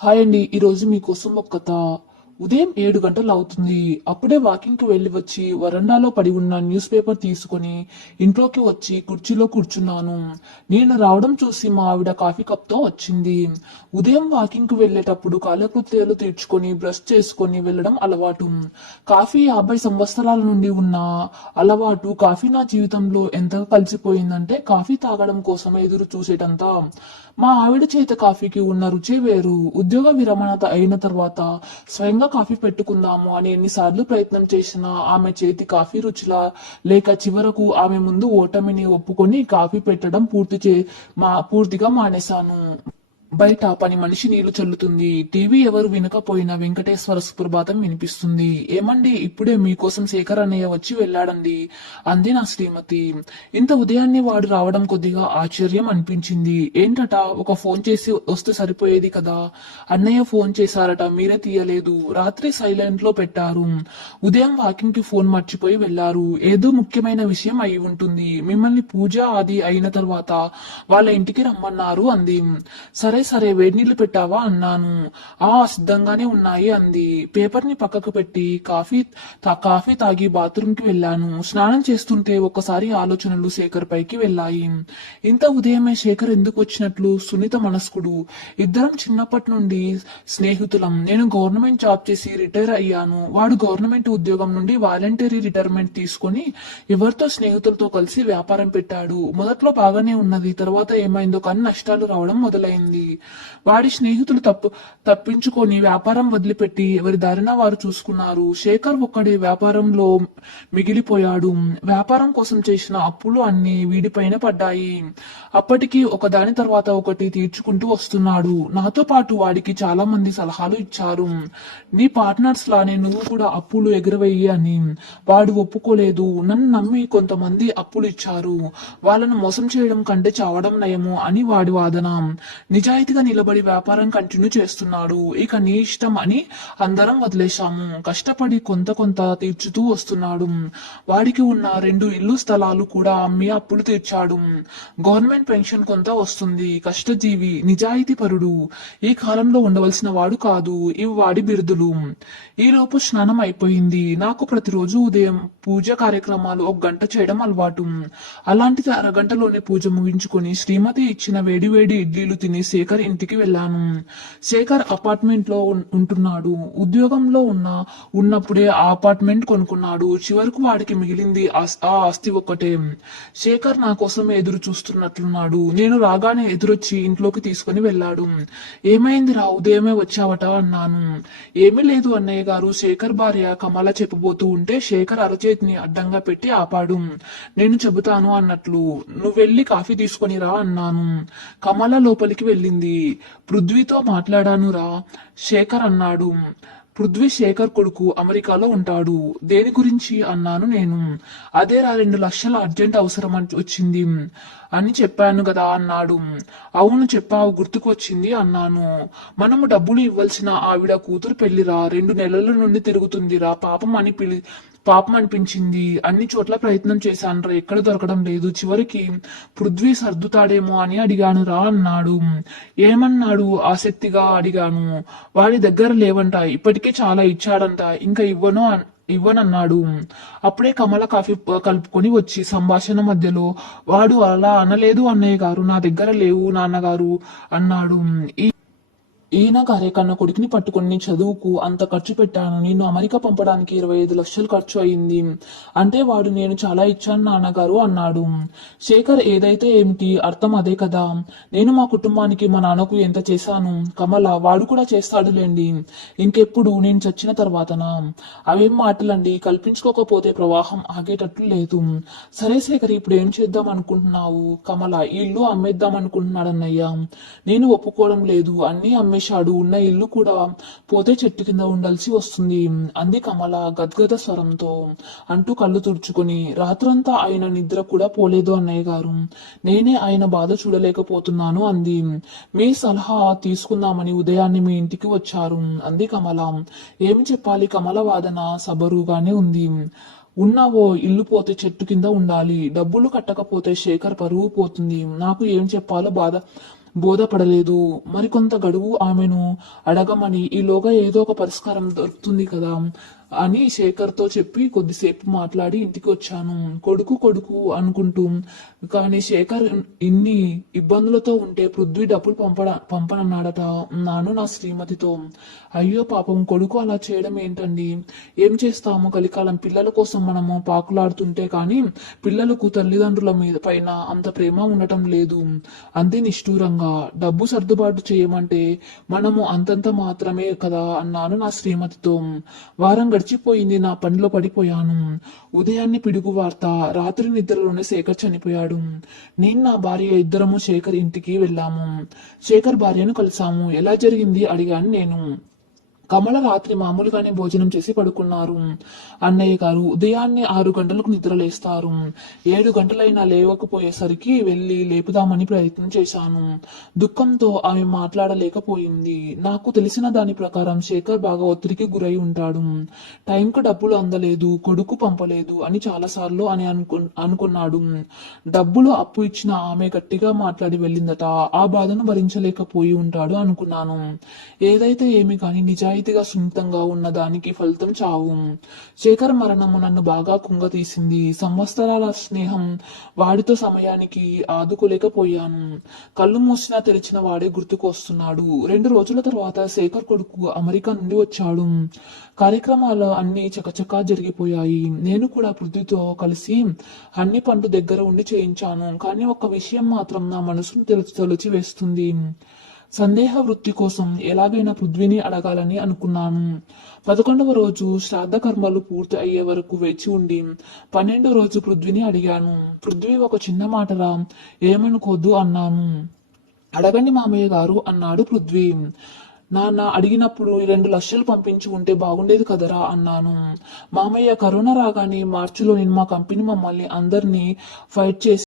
Hi అండి ఈరోజు మీకోసం ఒక కథ. ఉదయం ఏడు గంటలు అవుతుంది. అప్పుడే వాకింగ్ వెళ్ళి వెళ్ళి వచ్చి వరండాలో పడి ఉన్న న్యూస్ పేపర్ తీసుకొని ఇంట్లోకి వచ్చి కుర్చీలో కూర్చున్నాను. నేను రావడం చూసి మా ఆవిడ కాఫీ కప్తో వచ్చింది. ఉదయం వాకింగ్కు వెళ్ళేటప్పుడు కాలకృత్యాలు తీర్చుకొని బ్రష్ చేసుకొని వెళ్ళడం అలవాటు. కాఫీ యాభై సంవత్సరాల నుండి ఉన్న అలవాటు కాఫీ నా జీవితంలో ఎంతగా కలిసిపోయిందంటే కాఫీ తాగడం కోసం ఎదురు చూసేటంతా. మా ఆవిడ చేత కాఫీకి ఉన్న రుచే వేరు. ఉద్యోగ విరమణ అయిన తర్వాత స్వయంగా కాఫీ పెట్టుకుందాము అని ఎన్నిసార్లు ప్రయత్నం చేసినా ఆమె చేతి కాఫీ రుచిలా లేక చివరకు ఆమె ముందు ఓటమిని ఒప్పుకొని కాఫీ పెట్టడం పూర్తి చే మా పూర్తిగా మానేశాను. బయట పని మనిషి నీళ్ళు చల్లుతుంది. టీవీ ఎవరు వినకపోయినా వెంకటేశ్వర సుప్రభాతం వినిపిస్తుంది. ఏమండి ఇప్పుడే మీకోసం శేఖర్ అన్నయ్య వచ్చి వెళ్ళాడండి. అంది నా శ్రీమతి. ఇంత ఉదయాన్నే వాడు రావడం కొద్దిగా ఆశ్చర్యం అనిపించింది. ఏంటట ఒక ఫోన్ చేసి వస్తే సరిపోయేది కదా? అన్నయ్య ఫోన్ చేశారట మీరే తీయలేదు. రాత్రి సైలెంట్లో పెట్టారు. ఉదయం వాకింగ్కి ఫోన్ మర్చిపోయి వెళ్ళారు ఏదో ముఖ్యమైన విషయం అయి ఉంటుంది. మిమ్మల్ని పూజ అది అయిన తర్వాత వాళ్ళ ఇంటికి రమ్మన్నారు అంది. సరే సరే వేడి నీళ్ళు పెట్టావా? అన్నాను. ఆ సిద్ధంగానే ఉన్నాయి అంది. పేపర్ని పక్కకు పెట్టి కాఫీ కాఫీ తాగి బాత్రూంకి వెళ్ళాను. స్నానం చేస్తుంటే ఒక్కసారి ఆలోచనలు శేఖర్ పైకి వెళ్ళాయి. ఇంత ఉదయమే శేఖర్ ఎందుకు వచ్చినట్లు సునీత మనస్కుడు. ఇద్దరం చిన్నప్పటి నుండి స్నేహితులం. నేను గవర్నమెంట్ జాబ్ చేసి రిటైర్ అయ్యాను. వాడు గవర్నమెంట్ ఉద్యోగం నుండి వాలంటరీ రిటైర్మెంట్ తీసుకొని ఎవరితో స్నేహితులతో కలిసి వ్యాపారం పెట్టాడు. మొదట్లో బాగానే ఉన్నది తర్వాత ఏమైందో కానీ నష్టాలు రావడం మొదలైంది. వాడి స్నేహితులు తప్పు తప్పించుకొని వ్యాపారం వదిలిపెట్టి ఎవరి దారిన వారు చూసుకున్నారు. శేఖర్ ఒక్కడే వ్యాపారంలో మిగిలిపోయాడు. వ్యాపారం కోసం చేసిన అప్పులు అన్ని వీడిపైన పడ్డాయి. అప్పటికి ఒకదాని తర్వాత ఒకటి తీర్చుకుంటూ వస్తున్నాడు. నాతో పాటు వాడికి చాలా మంది సలహాలు ఇచ్చారు. నీ పార్ట్నర్స్ లానే నువ్వు కూడా అప్పులు ఎగురవయ్యి అని. వాడు ఒప్పుకోలేదు. నన్ను నమ్మి కొంతమంది అప్పులు ఇచ్చారు. వాళ్ళను మోసం చేయడం కంటే చావడం నయము అని వాడి వాదన. నిజాయితీగా నిలబడి వ్యాపారం కంటిన్యూ చేస్తున్నాడు. ఇక నీ ఇష్టం అని అందరం వదిలేశాము. కష్టపడి కొంత కొంత తీర్చుతూ వస్తున్నాడు. వాడికి ఉన్న రెండు ఇల్లు స్థలాలు కూడా అమ్మి అప్పులు తీర్చాడు. గవర్నమెంట్ పెన్షన్ కొంత వస్తుంది. కష్టజీవి నిజాయితీ పరుడు ఈ కాలంలో ఉండవలసిన వాడు కాదు. ఇవి వాడి బిరుదులు. ఈ లోపు స్నానం అయిపోయింది. నాకు ప్రతిరోజు ఉదయం పూజ కార్యక్రమాలు ఒక గంట చేయడం అలవాటు. అలాంటిది అరగంటలోనే పూజ ముగించుకొని శ్రీమతి ఇచ్చిన వేడి వేడి ఇడ్లీలు తినేసి శేఖర్ ఇంటికి వెళ్ళాను. శేఖర్ అపార్ట్మెంట్లో ఉంటున్నాడు. ఉద్యోగంలో ఉన్న ఉన్నప్పుడే ఆ అపార్ట్మెంట్ కొనుక్కున్నాడు. చివరకు వాడికి మిగిలింది ఆ ఆస్తి ఒక్కటే. శేఖర్ నా కోసం ఎదురు చూస్తున్నట్లున్నాడు. నేను రాగానే ఎదురొచ్చి ఇంట్లోకి తీసుకుని వెళ్ళాడు. ఏమైంది రా ఉదయమే వచ్చావట అన్నాను. ఏమీ లేదు అన్నయ్య గారు. శేఖర్ భార్య కమల చెప్పబోతూ ఉంటే శేఖర్ అరచేతిని అడ్డంగా పెట్టి ఆపాడు. నేను చెబుతాను అన్నట్లు. నువ్వు వెళ్ళి కాఫీ తీసుకొని రా అన్నాను. కమల లోపలికి వెళ్ళింది. పృథ్వీతో మాట్లాడాను రా శేఖర్ అన్నాడు. పృథ్వీ శేఖర్ కొడుకు అమెరికాలో ఉంటాడు. దేని గురించి అన్నాను నేను. అదే రా రెండు లక్షల అర్జెంట్ అవసరం అని వచ్చింది. అని చెప్పాను కదా అన్నాడు. అవును చెప్పావు గుర్తుకొచ్చింది అన్నాను. మనము డబ్బులు ఇవ్వాల్సిన ఆవిడ కూతురు పెళ్ళిరా రెండు నెలల నుండి తిరుగుతుందిరా పాపం అని పిలి పాపం అనిపించింది అన్ని చోట్ల ప్రయత్నం చేశాను రా ఎక్కడ దొరకడం లేదు. చివరికి పృథ్వీ సర్దుతాడేమో అని అడిగాను. రా అన్నాడు. ఏమన్నాడు? ఆసక్తిగా అడిగాను. వాడి దగ్గర లేవంట ఇప్పటికే చాలా ఇచ్చాడంట ఇంకా ఇవ్వను ఇవ్వనన్నాడు. అప్పుడే కమల కాఫీ కలుపుకొని వచ్చి సంభాషణ మధ్యలో వాడు అలా అనలేదు అన్నయ్య గారు నా దగ్గర లేవు నాన్నగారు అన్నాడు. ఈ ఈయన గారే కన్న కొడుకుని పట్టుకుని చదువుకు అంత ఖర్చు పెట్టాను. నేను అమెరికా పంపడానికి ఇరవై ఐదు లక్షలు ఖర్చు అయింది. అంటే వాడు నేను చాలా ఇచ్చాను నాన్నగారు అన్నాడు. శేఖర్ ఏదైతే ఏమిటి అర్థం అదే కదా. నేను మా కుటుంబానికి మా నాన్నకు ఎంత చేశాను? కమల వాడు కూడా చేస్తాడులేండి. ఇంకెప్పుడు? నేను చచ్చిన తర్వాతనా? అవేం మాటలండి? కల్పించుకోకపోతే ప్రవాహం ఆగేటట్లు లేదు. సరే శేఖర్ ఇప్పుడు ఏం చేద్దాం అనుకుంటున్నావు? కమల ఇల్లు అమ్మేద్దాం అనుకుంటున్నాడు అన్నయ్య నేను ఒప్పుకోవడం లేదు. అన్ని అమ్మేశాడు ఉన్న ఇల్లు కూడా పోతే చెట్టు కింద ఉండాల్సి వస్తుంది. అంది కమల గద్గద స్వరంతో. అంటూ కళ్ళు తుడుచుకొని రాత్రంతా ఆయన నిద్ర కూడా పోలేదు అన్నయ్య గారు. నేనే ఆయన బాధ చూడలేకపోతున్నాను అంది. మీ సలహా తీసుకుందామని ఉదయాన్నే మీ ఇంటికి వచ్చారు. అంది కమల. ఏమి చెప్పాలి? కమల వాదన సబరుగానే ఉంది. ఉన్నావో? ఇల్లు పోతే చెట్టు కింద ఉండాలి. డబ్బులు కట్టకపోతే శేఖర్ పరువు పోతుంది. నాకు ఏం చెప్పాలో బాధ బోధపడలేదు. మరికొంత గడువు ఆమెను అడగమని ఈలోగా ఏదో ఒక పరిష్కారం దొరుకుతుంది కదా. అని శేఖర్తో చెప్పి కొద్దిసేపు మాట్లాడి ఇంటికి వచ్చాను కొడుకు కొడుకు అనుకుంటూ. కానీ శేఖర్ ఇన్ని ఇబ్బందులతో ఉంటే పృథ్వీ డబ్బులు పంపడ పంపనన్నాడట నాను నా శ్రీమతితో. అయ్యో పాపం కొడుకు అలా చేయడం ఏంటండి? ఏం చేస్తాము? కలికాలం పిల్లల కోసం మనము పాకులాడుతుంటే కానీ పిల్లలకు తల్లిదండ్రుల మీద పైన అంత ప్రేమ ఉండటం లేదు. అంతే నిష్ఠూరంగా. డబ్బు సర్దుబాటు చేయమంటే మనము అంతంత మాత్రమే కదా అన్నాను నా శ్రీమతితో. వారం గడిచిపోయింది నా పనిలో పడిపోయాను. ఉదయాన్నే పిడుగు వార్త రాత్రి నిద్రలోనే శేఖర్ చనిపోయాడు. నేను నా భార్య ఇద్దరము శేఖర్ ఇంటికి వెళ్ళాము. శేఖర్ భార్యను కలిసాము ఎలా జరిగింది? అడిగాను నేను. కమల రాత్రి మామూలుగానే భోజనం చేసి పడుకున్నారు. అన్నయ్య గారు ఉదయాన్నే ఆరు గంటలకు నిద్రలేస్తారు. ఏడు గంటలైనా లేవకపోయేసరికి వెళ్ళి లేపుదామని ప్రయత్నం చేశాను. దుఃఖంతో ఆమె మాట్లాడలేకపోయింది. నాకు తెలిసిన దాని ప్రకారం శేఖర్ బాగా ఒత్తిడికి గురై ఉంటాడు. టైంకు డబ్బులు అందలేదు కొడుకు పంపలేదు అని చాలాసార్లు అని అనుకు అనుకున్నాడు. డబ్బులు అప్పు ఇచ్చిన ఆమె గట్టిగా మాట్లాడి వెళ్ళిందట. ఆ బాధను భరించలేకపోయి ఉంటాడు అనుకున్నాను. ఏదైతే ఏమి కాని నిజాయితీగా సున్నితంగా ఉన్న దానికి ఫలితం చావు. శేఖర్ మరణము నన్ను బాగా కుంగతీసింది. సంవత్సరాల స్నేహం వాడితో సమయానికి ఆదుకోలేకపోయాను. కళ్ళు మూసినా తెరిచిన వాడే గుర్తుకు వస్తున్నాడు. రెండు రోజుల తర్వాత శేఖర్ కొడుకు అమెరికా నుండి వచ్చాడు. కార్యక్రమాలు అన్ని చకచకా జరిగిపోయాయి. నేను కూడా పృథ్వీతో కలిసి అన్ని పండు దగ్గర ఉండి చేయించాను. కానీ ఒక విషయం మాత్రం నా మనసును తెలిసి తొలిచి వేస్తుంది సందేహ వృత్తి కోసం ఎలాగైనా పృథ్వీని అడగాలని అనుకున్నాను. పదకొండవ రోజు శ్రాద్ధ కర్మలు పూర్తి అయ్యే వరకు వేచి ఉండి పన్నెండో రోజు పృథ్వీని అడిగాను. పృథ్వీ ఒక చిన్న మాటరా ఏమనుకోద్దు అన్నాను. అడగండి మామయ్య గారు అన్నాడు పృథ్వీ. నాన్న అడిగినప్పుడు రెండు లక్షలు పంపించి ఉంటే బాగుండేది కదరా అన్నాను. మామయ్య కరోనా రాగానే మార్చిలో నేను మా కంపెనీ మమ్మల్ని అందరినీ ఫైట్ చేసి